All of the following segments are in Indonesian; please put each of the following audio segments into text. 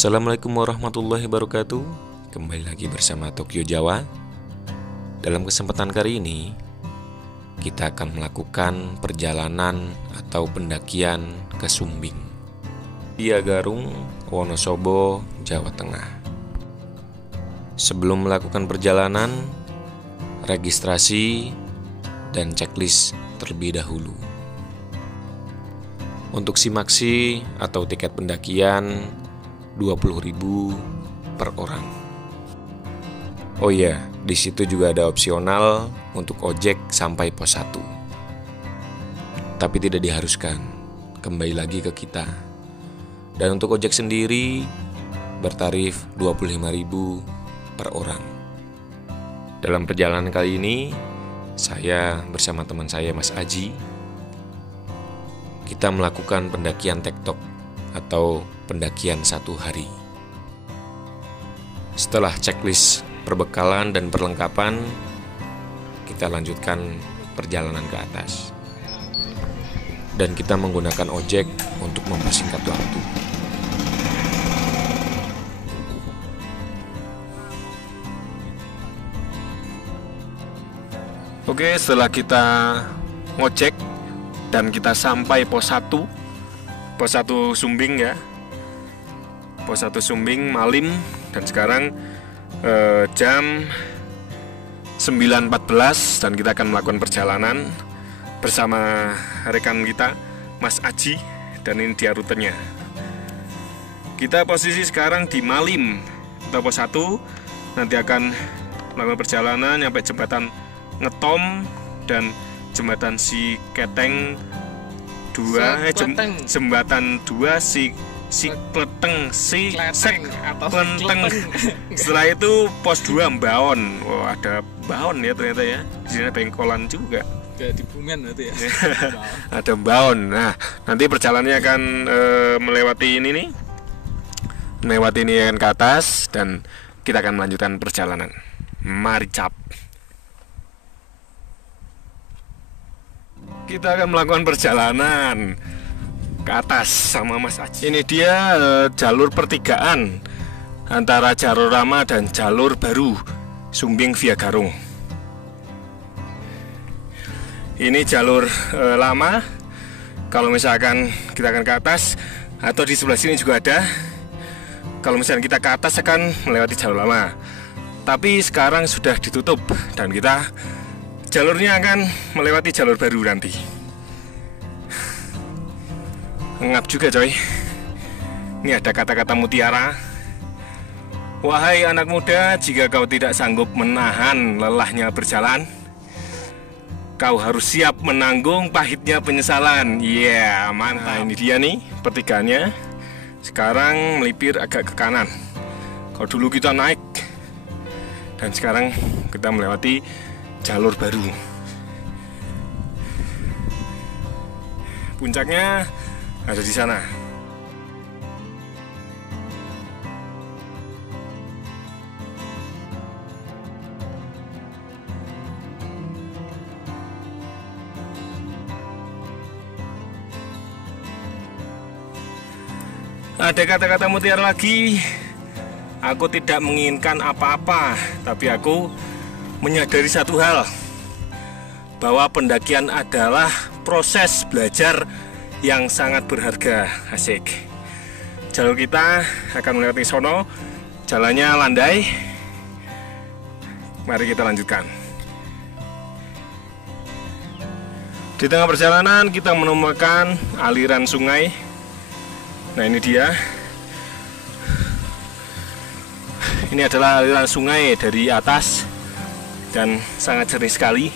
Assalamualaikum warahmatullahi wabarakatuh. Kembali lagi bersama Tokyo Jawa. Dalam kesempatan kali ini kita akan melakukan perjalanan atau pendakian ke Sumbing, Diagarung, Wonosobo, Jawa Tengah. Sebelum melakukan perjalanan, registrasi dan checklist terlebih dahulu. Untuk simaksi atau tiket pendakian 20.000 per orang. Oh iya, di situ juga ada opsional untuk ojek sampai pos 1. Tapi tidak diharuskan, kembali lagi ke kita. Dan untuk ojek sendiri bertarif 25.000 per orang. Dalam perjalanan kali ini, saya bersama teman saya Mas Aji, kita melakukan pendakian tektok atau pendakian 1 hari. Setelah checklist perbekalan dan perlengkapan, kita lanjutkan perjalanan ke atas. Dan kita menggunakan ojek untuk mempersingkat waktu. Oke, setelah kita ngojek dan kita sampai pos 1 Sumbing ya. Pos 1 Sumbing Malim. Dan sekarang jam 9.14 dan kita akan melakukan perjalanan bersama rekan kita Mas Aji. Dan ini dia rutenya. Kita posisi sekarang di Malim atau pos 1. Nanti akan melakukan perjalanan sampai jembatan Ngetom dan jembatan Si Keteng 2, jembatan 2 Si Kleteng, Si Klenteng. Setelah itu pos 2 Mbaon. Oh, ada Mbaon ya ternyata ya. Di sini Bengkolan juga. Di Bumen berarti ya. Ada Mbaon. Nah, nanti perjalanannya akan melewati ini nih. Melewati ini akan ke atas dan kita akan melanjutkan perjalanan. Mari cap. Kita akan melakukan perjalanan ke atas sama Mas Aji. Ini dia jalur pertigaan antara jalur lama dan jalur baru Sumbing via Garung. Ini jalur lama. Kalau misalkan kita akan ke atas, atau di sebelah sini juga ada. Kalau misalkan kita ke atas akan melewati jalur lama. Tapi sekarang sudah ditutup dan kita jalurnya akan melewati jalur baru nanti. Ngap juga coy. Ini ada kata-kata mutiara. Wahai anak muda, jika kau tidak sanggup menahan lelahnya berjalan, kau harus siap menanggung pahitnya penyesalan. Iya, mantap. Nah, ini dia nih pertigaannya. Sekarang melipir agak ke kanan. Kalau dulu kita naik dan sekarang kita melewati jalur baru. Puncaknya ada di sana. Ada kata-kata mutiara lagi. Aku tidak menginginkan apa-apa, tapi aku menyadari satu hal, bahwa pendakian adalah proses belajar yang sangat berharga. Asik. Jalur kita akan melewati sono. Jalannya landai. Mari kita lanjutkan. Di tengah perjalanan kita menemukan aliran sungai. Nah, ini dia. Ini adalah aliran sungai dari atas dan sangat jernih sekali.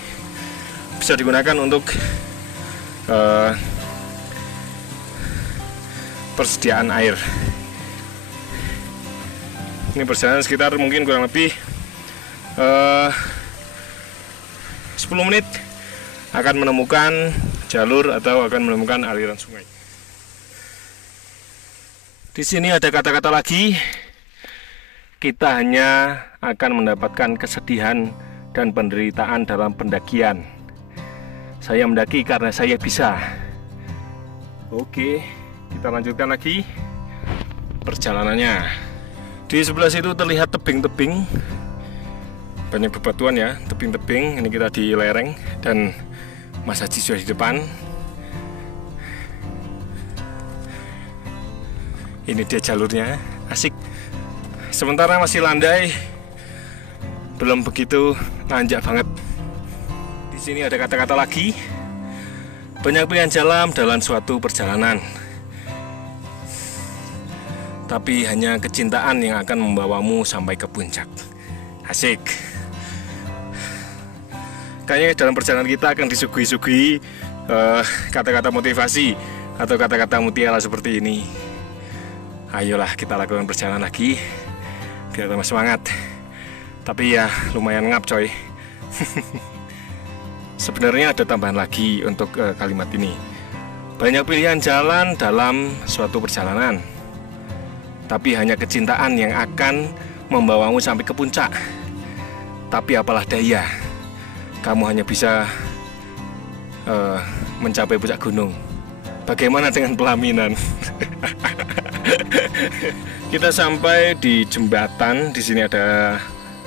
Bisa digunakan untuk persediaan air. Ini perjalanan sekitar mungkin kurang lebih 10 menit akan menemukan jalur atau akan menemukan aliran sungai. Di sini ada kata-kata lagi. Kita hanya akan mendapatkan kesedihan dan penderitaan dalam pendakian. Saya mendaki karena saya bisa. Oke, kita lanjutkan lagi. perjalanannya. Di sebelah situ terlihat tebing-tebing, banyak bebatuan ya, tebing-tebing. Ini kita di lereng dan Mas Haji sudah di depan. Ini dia jalurnya, asik. Sementara masih landai, belum begitu nanjak banget. Di sini ada kata-kata lagi. Banyak pilihan jalan dalam suatu perjalanan, tapi hanya kecintaan yang akan membawamu sampai ke puncak. Asik. Kayaknya dalam perjalanan kita akan disuguhi-suguhi kata-kata motivasi atau kata-kata mutiara seperti ini. Ayolah kita lakukan perjalanan lagi biar tambah semangat. Tapi ya lumayan ngap coy. Sebenarnya ada tambahan lagi untuk kalimat ini. Banyak pilihan jalan dalam suatu perjalanan, tapi hanya kecintaan yang akan membawamu sampai ke puncak. Tapi apalah daya, kamu hanya bisa mencapai puncak gunung. Bagaimana dengan pelaminan? Kita sampai di jembatan. Di sini ada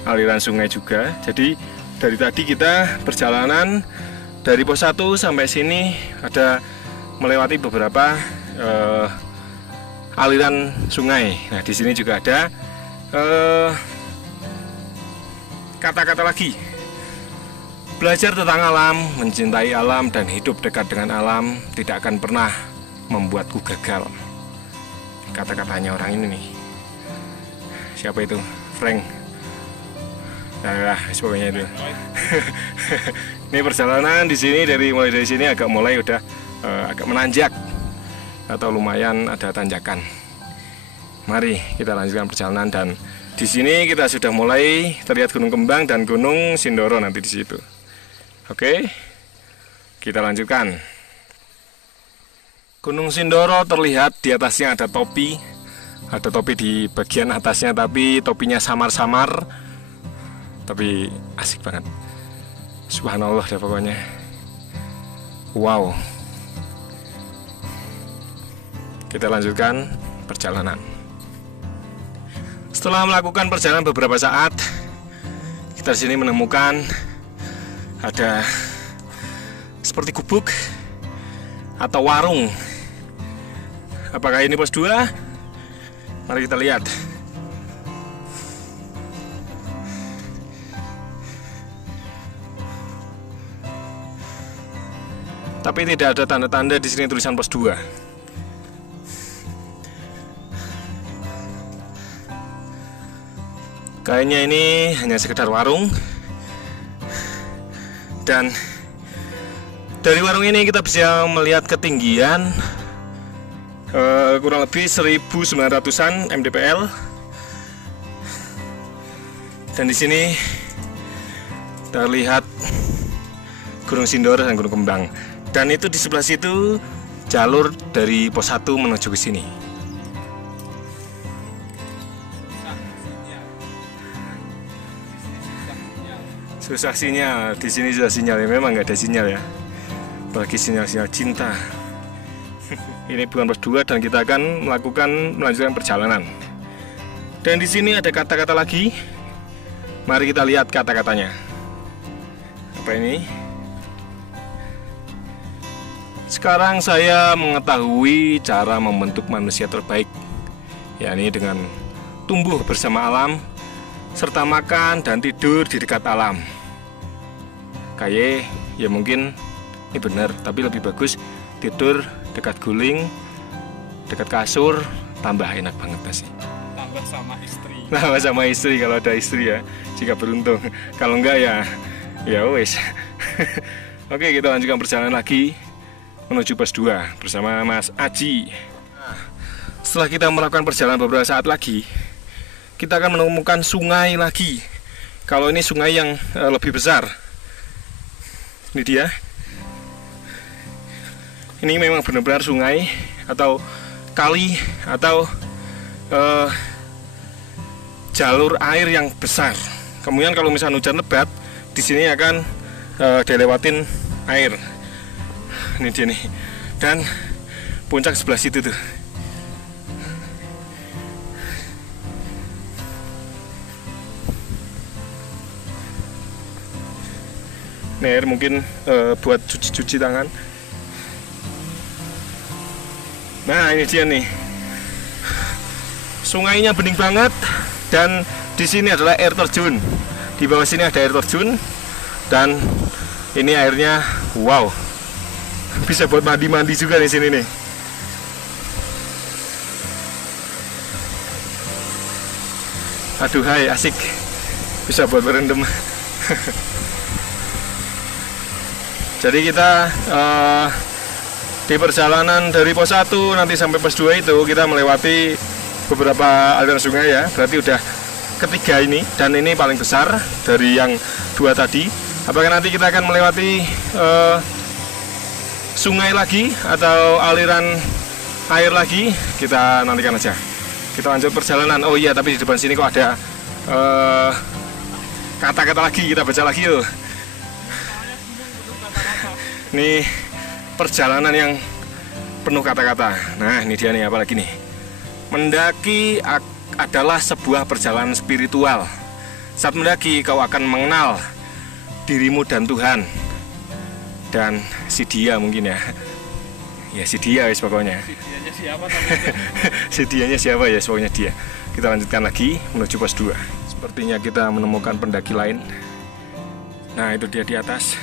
aliran sungai juga. Jadi dari tadi kita perjalanan dari pos 1 sampai sini ada melewati beberapa aliran sungai. Nah, di sini juga ada kata-kata lagi. Belajar tentang alam, mencintai alam, dan hidup dekat dengan alam tidak akan pernah membuatku gagal. Kata-katanya orang ini nih. Siapa itu? Frank. Nah, pokoknya itu. Ini perjalanan di sini mulai dari sini mulai udah agak menanjak atau lumayan ada tanjakan. Mari kita lanjutkan perjalanan, dan di sini kita sudah mulai terlihat Gunung Kembang dan Gunung Sindoro nanti di situ. Oke, kita lanjutkan. Gunung Sindoro terlihat di atasnya ada topi di bagian atasnya, tapi topinya samar-samar, tapi asik banget. Subhanallah deh pokoknya. Wow. Kita lanjutkan perjalanan. Setelah melakukan perjalanan beberapa saat, kita di sini menemukan ada seperti gubuk atau warung. Apakah ini pos 2? Mari kita lihat. Tapi tidak ada tanda-tanda di sini tulisan pos 2. Kayaknya ini hanya sekedar warung. Dan dari warung ini kita bisa melihat ketinggian kurang lebih 1900-an mdpl. Dan di sini terlihat Gunung Sindoro dan Gunung Kembang. Dan itu di sebelah situ jalur dari pos 1 menuju ke sini. Susah sinyal, di sini sudah sinyal ya, memang nggak ada sinyal ya. Apalagi sinyal-sinyal cinta. Ini bukan pos 2 dan kita akan melanjutkan perjalanan. Dan di sini ada kata-kata lagi. Mari kita lihat kata-katanya. Apa ini? Sekarang saya mengetahui cara membentuk manusia terbaik, yakni dengan tumbuh bersama alam, serta makan dan tidur di dekat alam. Kayak ya mungkin ini benar, tapi lebih bagus tidur dekat guling, dekat kasur, tambah enak banget pasti. Tambah sama istri. Tambah sama istri kalau ada istri ya, jika beruntung. Kalau enggak ya wes. Oke, kita lanjutkan perjalanan lagi menuju pos 2 bersama Mas Aji. Setelah kita melakukan perjalanan beberapa saat lagi, kita akan menemukan sungai lagi. Kalau ini sungai yang lebih besar. Ini dia. Ini memang benar-benar sungai atau kali atau jalur air yang besar. Kemudian kalau misalnya hujan lebat, di sini akan dilewatin air. Ini dia nih. Dan puncak sebelah situ tuh. Ini air mungkin buat cuci-cuci tangan. Nah, ini dia nih. Sungainya bening banget dan di sini adalah air terjun. Di bawah sini ada air terjun dan ini airnya wow. Bisa buat mandi-mandi juga di sini nih. Aduhai, asik. Bisa buat berendam. Jadi kita di perjalanan dari pos 1 nanti sampai pos 2 itu kita melewati beberapa aliran sungai ya. Berarti udah ketiga ini dan ini paling besar dari yang 2 tadi. Apakah nanti kita akan melewati sungai lagi atau aliran air lagi? Kita nantikan aja. Kita lanjut perjalanan. Oh iya, tapi di depan sini kok ada kata-kata lagi, kita baca lagi yuk. Ini perjalanan yang penuh kata-kata. Nah, ini dia nih, apalagi nih. Mendaki adalah sebuah perjalanan spiritual. Saat mendaki, kau akan mengenal dirimu dan Tuhan. Dan si dia mungkin ya. Ya si dia guys pokoknya. Si dianya siapa? Si dianya siapa ya, pokoknya dia. Kita lanjutkan lagi menuju pos 2. Sepertinya kita menemukan pendaki lain. Nah, itu dia di atas.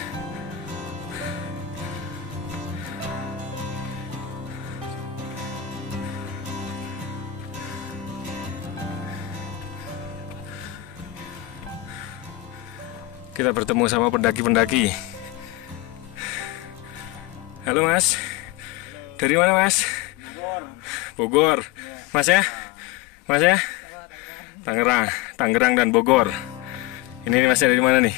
Kita bertemu sama pendaki-pendaki. Halo Mas. Dari mana Mas? Bogor. Mas ya? Mas ya? Tangerang dan Bogor. Ini Masnya dari mana nih?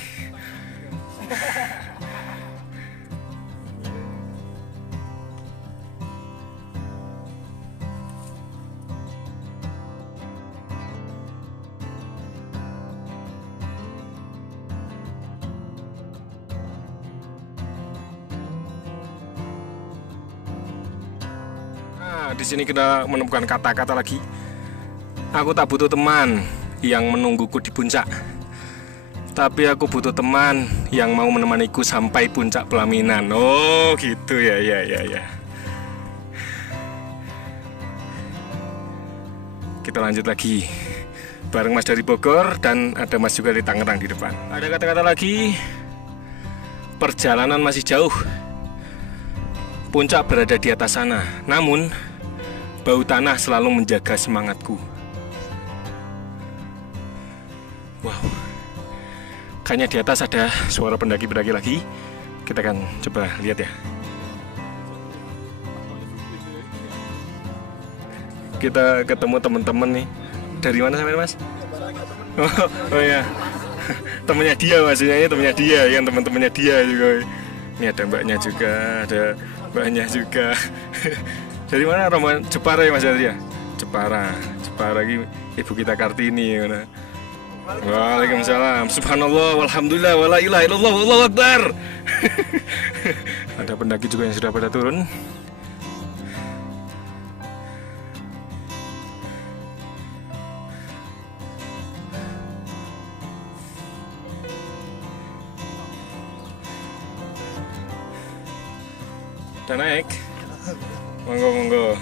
Di sini kita menemukan kata-kata lagi. Aku tak butuh teman yang menungguku di puncak, tapi aku butuh teman yang mau menemaniku sampai puncak pelaminan. Oh gitu ya. Kita lanjut lagi bareng Mas dari Bogor dan ada Mas juga di Tangerang di depan. Ada kata-kata lagi. Perjalanan masih jauh. Puncak berada di atas sana. Namun bau tanah selalu menjaga semangatku. Wow. Kayaknya di atas ada suara pendaki-pendaki lagi. Kita akan coba lihat ya. Kita ketemu teman-teman nih. Dari mana sampai Mas? Oh ya. Temennya dia maksudnya, ini temennya dia, yang teman-temannya dia juga. Ini ada mbaknya juga, ada mbaknya juga. Dari mana rombongan? Jepara ya Mas ya? Jepara lagi ibu kita Kartini. Waalaikumsalam. Subhanallah, walhamdulillah, wala ilaha illallah, wallahu akbar. Ada pendaki juga yang sudah pada turun. Udah naik. Monggo.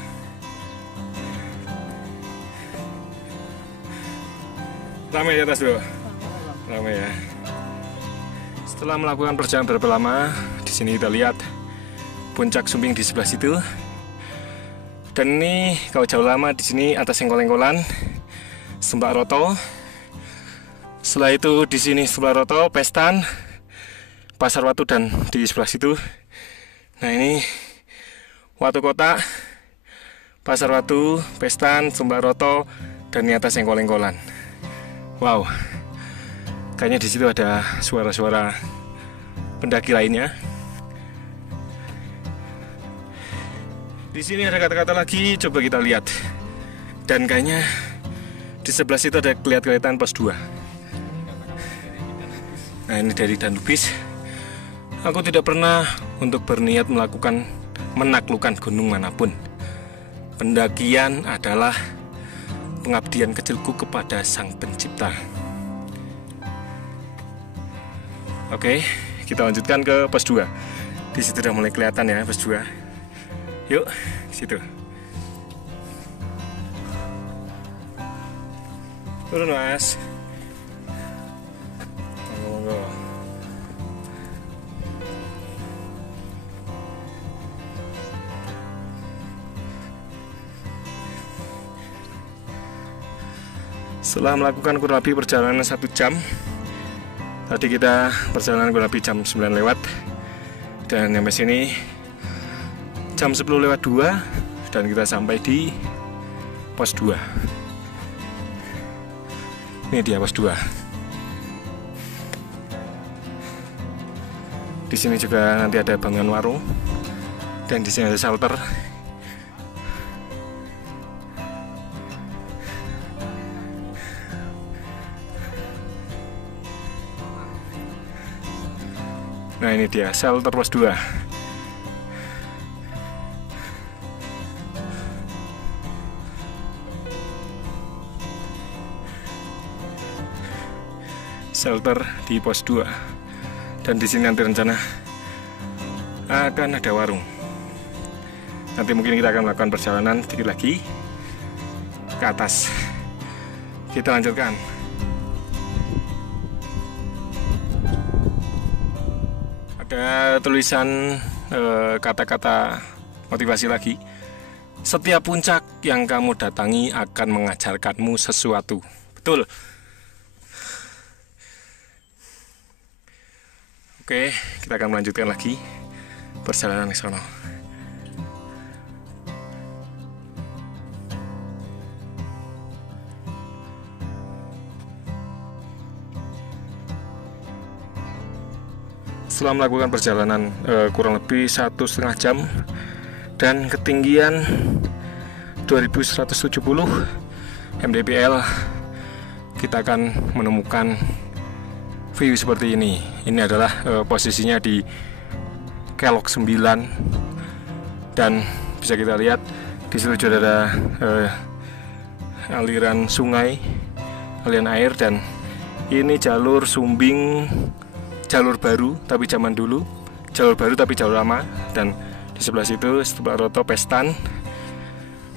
Ramai di atas bro. Ramai ya. Setelah melakukan perjalanan berapa lama, di sini kita lihat puncak Sumbing di sebelah situ. Dan ini kalau jauh lama di sini atas Engkol-Engkolan, Sembak Roto. Setelah itu di sini Sembak Roto, Pestan, Pasar Watu dan di sebelah situ. Nah ini Watu Kota, Pasar Watu, Pestan, Sembak Roto, dan di atas Engkol-Engkolan. Wow, kayaknya di situ ada suara-suara pendaki lainnya. Di sini ada kata-kata lagi, coba kita lihat. Dan kayaknya di sebelah situ ada kelihatan pos 2. Nah ini dari Danubis. Aku tidak pernah untuk berniat menaklukkan gunung manapun. Pendakian adalah pengabdian kecilku kepada Sang Pencipta. Oke, kita lanjutkan ke pos 2. Di situ udah mulai kelihatan ya pos 2. Yuk, situ. Turun Mas. Monggo. Setelah melakukan kurang lebih perjalanan 1 jam, tadi kita perjalanan kurang lebih jam 9 lewat, dan sampai sini jam 10 lewat 2, dan kita sampai di pos 2. Ini dia pos 2. Di sini juga nanti ada bangunan warung, dan di sini ada shelter. Nah ini dia shelter pos 2. Shelter di pos 2. Dan di sini nanti rencana akan ada warung. Nanti mungkin kita akan melakukan perjalanan sedikit lagi ke atas. Kita lanjutkan. Ada tulisan kata-kata motivasi lagi. Setiap puncak yang kamu datangi akan mengajarkanmu sesuatu. Betul. Oke, kita akan melanjutkan lagi perjalanan ke sana. Setelah melakukan perjalanan kurang lebih 1,5 jam dan ketinggian 2170 mdpl, kita akan menemukan view seperti ini. Ini adalah posisinya di Kelok 9, dan bisa kita lihat di situ juga ada aliran sungai, aliran air, dan ini jalur Sumbing, jalur baru tapi zaman dulu, jalur baru tapi jalur lama. Dan di sebelah situ Stupak Roto, Pestan,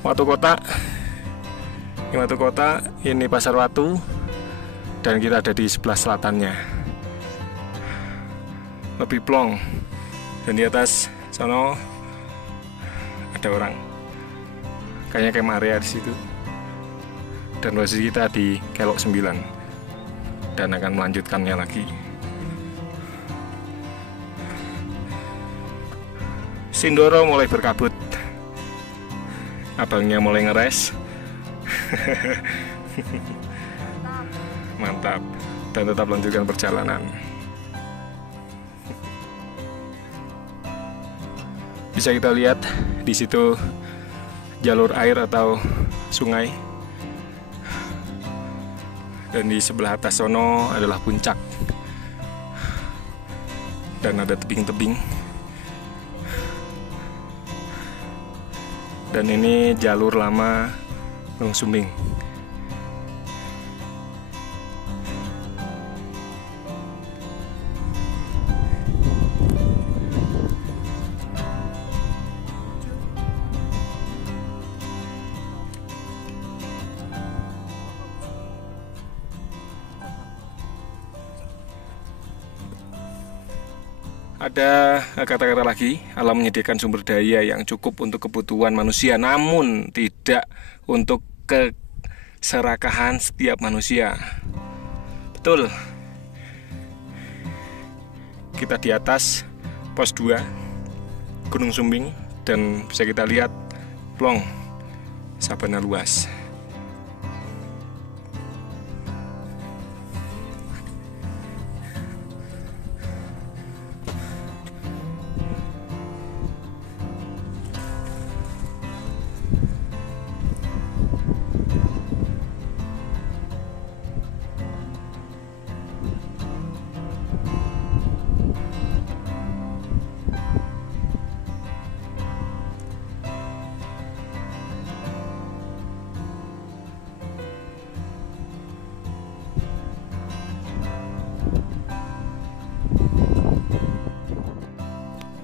Watu Kota. Ini Watu Kota, ini Pasar Watu, dan kita ada di sebelah selatannya. Lebih plong. Dan di atas sana ada orang. Kayaknya kayak Maria di situ. Dan posisi kita di Kelok 9 dan akan melanjutkannya lagi. Sindoro mulai berkabut. Abangnya mulai ngeres. Mantap. Dan tetap lanjutkan perjalanan. Bisa kita lihat di situ jalur air atau sungai. Dan di sebelah atas sono adalah puncak. Dan ada tebing-tebing. Dan ini jalur lama Gunung Sumbing. Ada kata-kata lagi, alam menyediakan sumber daya yang cukup untuk kebutuhan manusia, namun tidak untuk keserakahan setiap manusia. Betul. Kita di atas pos 2 Gunung Sumbing, dan bisa kita lihat plong sabana luas.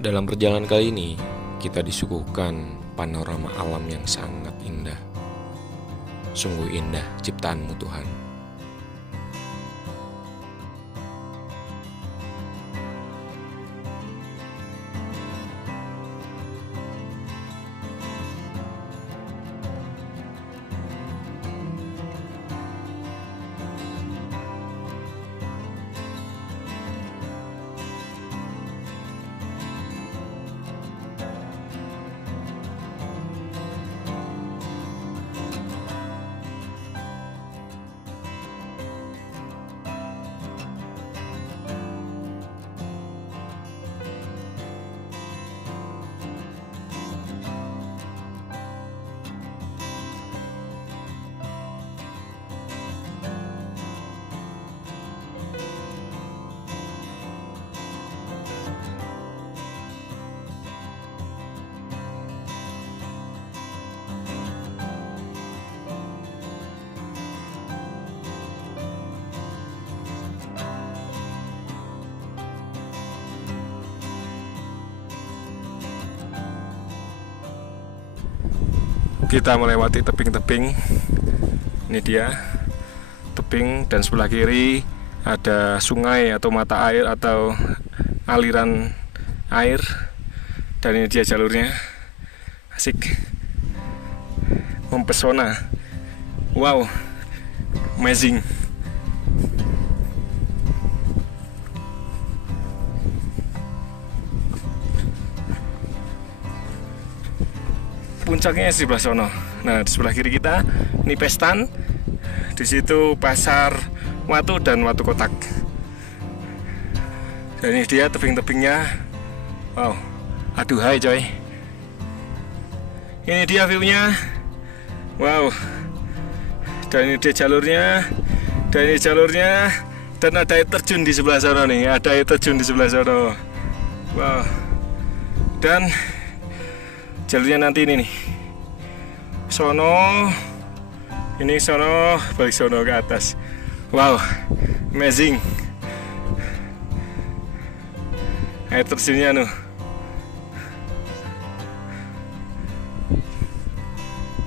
Dalam perjalanan kali ini, kita disuguhkan panorama alam yang sangat indah. Sungguh indah ciptaanmu Tuhan. Kita melewati tebing-tebing. Ini dia tebing, dan sebelah kiri ada sungai atau mata air atau aliran air. Dan ini dia jalurnya. Asik, mempesona. Wow, amazing. Puncaknya di sebelah sono. Nah, di sebelah kiri kita ini Pestan. Di situ Pasar Watu dan Watu Kotak. Dan ini dia tebing-tebingnya. Wow, aduhai coy. Ini dia view-nya. Wow. Dan ini dia jalurnya. Dan ini jalurnya. Dan ada air terjun di sebelah sono nih. Ada air terjun di sebelah sono. Wow. Dan jalurnya nanti ini nih, sono, ini sono, balik sono ke atas. Wow, amazing. Air terjunnya nuh.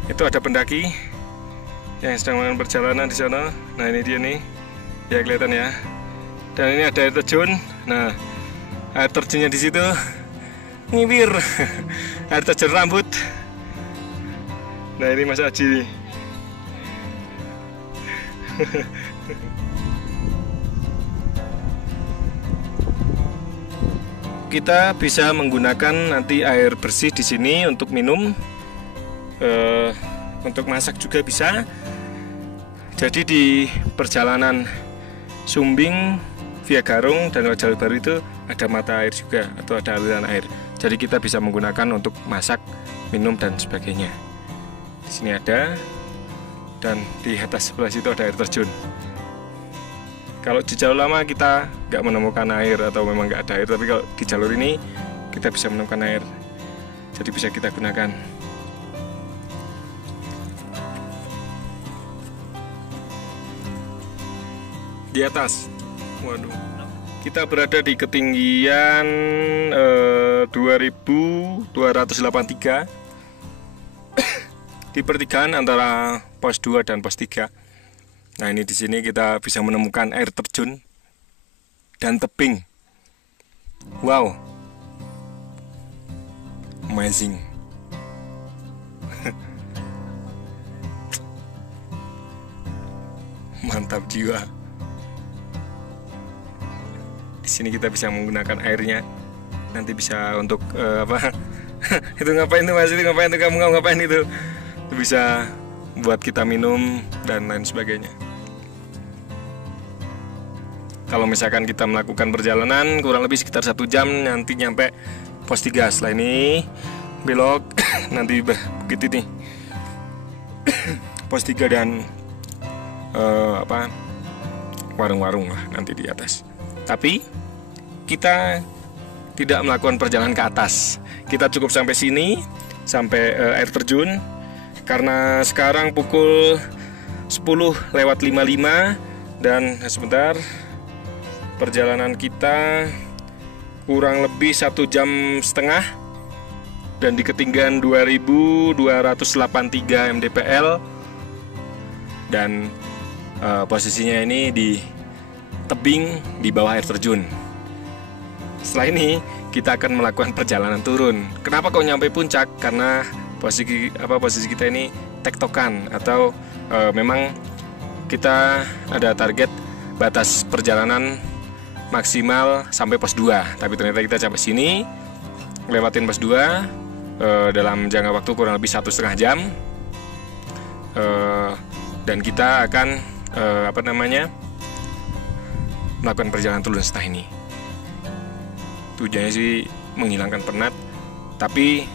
Itu ada pendaki yang sedang melakukan perjalanan di sana. Nah, ini dia nih, ya kelihatan ya. Dan ini ada air terjun. Nah, air terjunnya di situ. Ngibir. Air terjun rambut. Nah, ini Mas Aji. Kita bisa menggunakan nanti air bersih di sini untuk minum, untuk masak juga bisa. Jadi di perjalanan Sumbing via Garung dan Jalur Baru itu ada mata air juga atau ada aliran air. Jadi kita bisa menggunakan untuk masak, minum dan sebagainya. Di sini ada, dan di atas sebelah situ ada air terjun. Kalau di jalur lama kita nggak menemukan air atau memang nggak ada air, tapi kalau di jalur ini kita bisa menemukan air. Jadi bisa kita gunakan. Di atas, waduh, kita berada di ketinggian 2283 di pertigaan antara pos 2 dan pos 3. Nah, ini di sini kita bisa menemukan air terjun dan tebing. Wow, amazing. Mantap jiwa. Di sini kita bisa menggunakan airnya. Nanti bisa untuk apa? Itu ngapain tuh Mas? Itu ngapain tuh, kamu ngapain itu? Itu bisa buat kita minum dan lain sebagainya. Kalau misalkan kita melakukan perjalanan kurang lebih sekitar 1 jam, nanti nyampe pos 3. Setelah ini belok nanti Bukit ini pos 3 dan warung-warung lah nanti di atas. Tapi kita tidak melakukan perjalanan ke atas. Kita cukup sampai sini, sampai air terjun. Karena sekarang pukul 10:55 dan sebentar perjalanan kita kurang lebih 1,5 jam dan di ketinggian 2283 mdpl dan posisinya ini di tebing di bawah air terjun. Setelah ini kita akan melakukan perjalanan turun. Kenapa kok nyampe puncak? Karena posisi kita ini tektokan atau memang kita ada target batas perjalanan maksimal sampai pos 2. Tapi ternyata kita sampai sini lewatin pos 2 dalam jangka waktu kurang lebih 1,5 jam. Dan kita akan melakukan perjalanan turun setelah ini. Tujuannya sih menghilangkan penat, tapi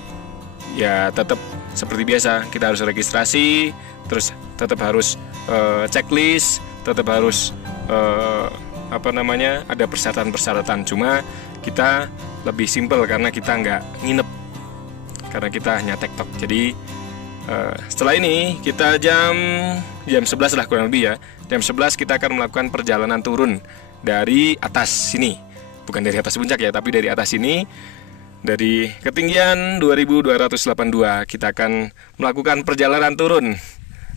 ya tetap seperti biasa kita harus registrasi, terus tetap harus checklist, tetap harus ada persyaratan-persyaratan. Cuma kita lebih simpel karena kita nggak nginep, karena kita hanya tektok. Jadi setelah ini kita jam 11 lah kurang lebih ya. Jam 11 kita akan melakukan perjalanan turun dari atas sini. Bukan dari atas puncak ya, tapi dari atas sini. Dari ketinggian 2282 kita akan melakukan perjalanan turun.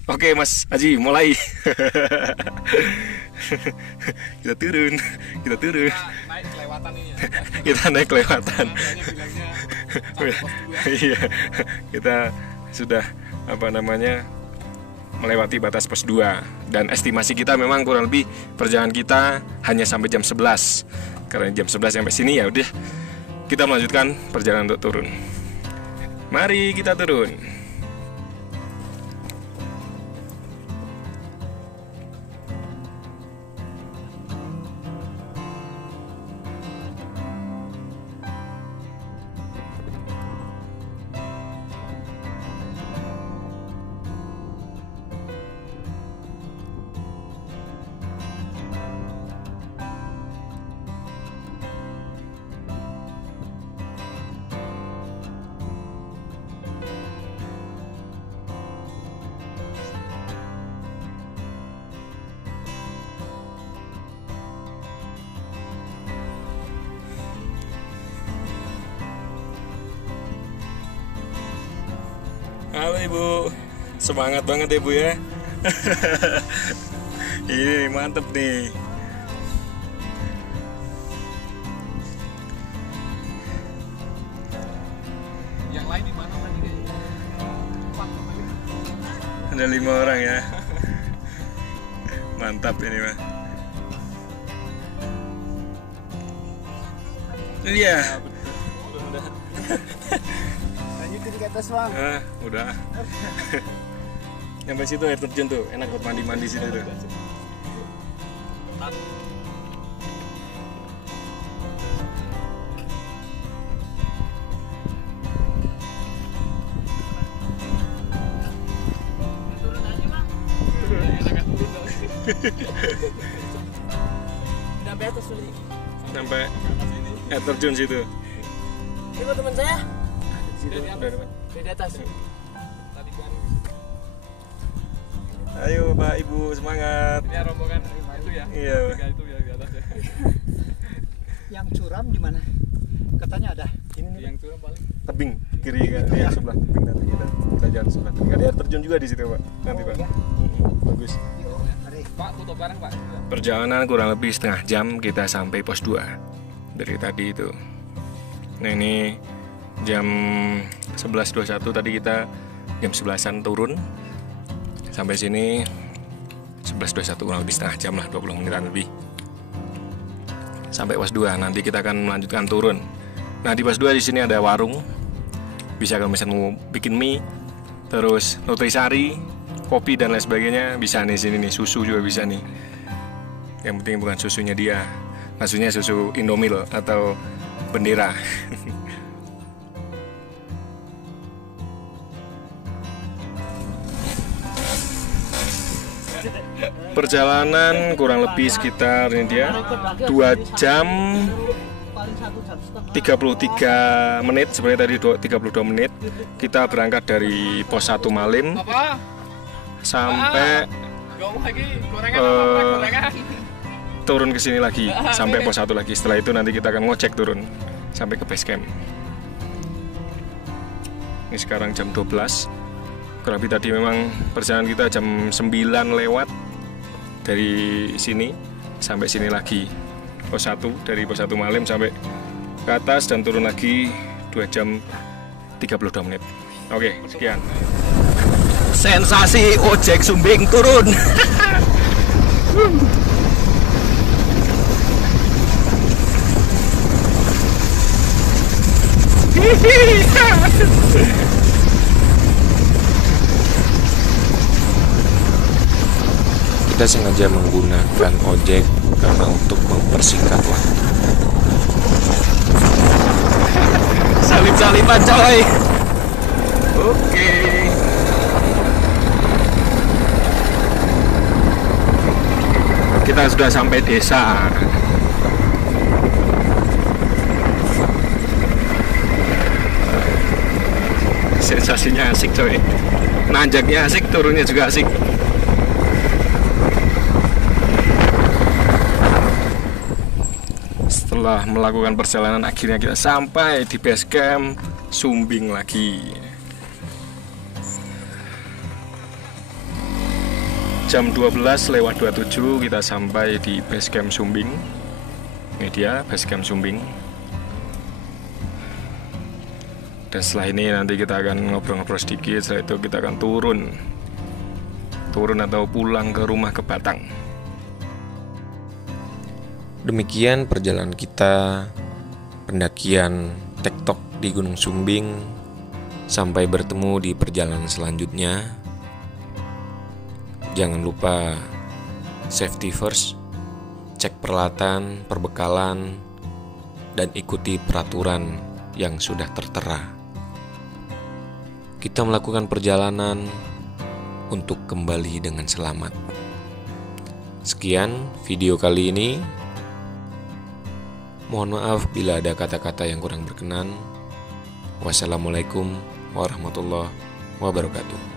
Oke Mas Aji, mulai. Kita turun. Naik kelewatan ini ya. Kita naik kelewatan. Iya, kita sudah melewati batas pos 2. Dan estimasi kita memang kurang lebih perjalanan kita hanya sampai jam 11. Karena jam 11 sampai sini ya udah kita melanjutkan perjalanan untuk turun. Mari kita turun. Halo Ibu, semangat banget ya Bu ya. Ini mantep nih. Yang lain di mana tadi? Ada 5 orang ya. Mantap ini mah. Iya. Lanjutin ke atas Bang. Udah. Sampai situ air terjun tuh, enak buat mandi-mandi situ tuh. Turun aja Bang. Sampai atas dulu. Sampai air terjun situ. Ini teman saya. Di atas. Tadi baru. Ayo Bapak Ibu semangat. Ini rombongan itu ya. Iya. Tiga itu ya di atas ya. Yang curam di mana? Katanya ada. Yang curam paling. Tebing kiri kan, yang sebelah tebing nanti kita jalan sebelah tebing. Ada air terjun juga di situ Pak. Nanti Pak. Iya. Bagus. Pak, foto bareng Pak. Perjalanan kurang lebih setengah jam kita sampai pos 2 dari tadi itu. Nah ini jam 11.21 tadi kita jam 11-an turun. Sampai sini 11.21 kurang lebih setengah jam lah, 20 menitan lebih. Sampai pos 2, nanti kita akan melanjutkan turun. Nah di pos 2 di sini ada warung. Bisa kalau misalnya mau bikin mie, terus nutrisari, kopi dan lain sebagainya bisa nih sini nih, susu juga bisa nih. Yang penting bukan susunya dia, maksudnya susu Indomil atau Bendera. Perjalanan kurang lebih sekitar ini dia 2 jam 33 menit, sebenarnya tadi 32 menit. Kita berangkat dari pos 1 Malim Apa? sampai Gak mau lagi gorengan apa gorengan? turun ke sini lagi sampai pos 1 lagi. Setelah itu nanti kita akan ngojek turun sampai ke base camp. Ini sekarang jam 12. Kurang lebih tadi memang perjalanan kita jam 9 lewat dari sini sampai sini lagi. Pos 1, dari pos 1 Malim sampai ke atas dan turun lagi 2 jam 32 menit. Oke, sekian. Sensasi ojek Sumbing turun. Kita sengaja menggunakan ojek karena untuk mempersingkat waktu. Salip-salipan coy. Oke. Kita sudah sampai desa. Sensasinya asik coy. Nanjaknya asik, turunnya juga asik. Setelah melakukan perjalanan akhirnya kita sampai di base camp Sumbing lagi. Jam 12:27 kita sampai di base camp Sumbing. Ini dia base camp Sumbing. Dan setelah ini nanti kita akan ngobrol-ngobrol sedikit. Setelah itu kita akan turun atau pulang ke rumah ke Batang. Demikian perjalanan kita pendakian tektok di Gunung Sumbing. Sampai bertemu di perjalanan selanjutnya. Jangan lupa safety first, cek peralatan, perbekalan, dan ikuti peraturan yang sudah tertera. Kita melakukan perjalanan untuk kembali dengan selamat. Sekian video kali ini. Mohon maaf bila ada kata-kata yang kurang berkenan. Wassalamualaikum warahmatullahi wabarakatuh.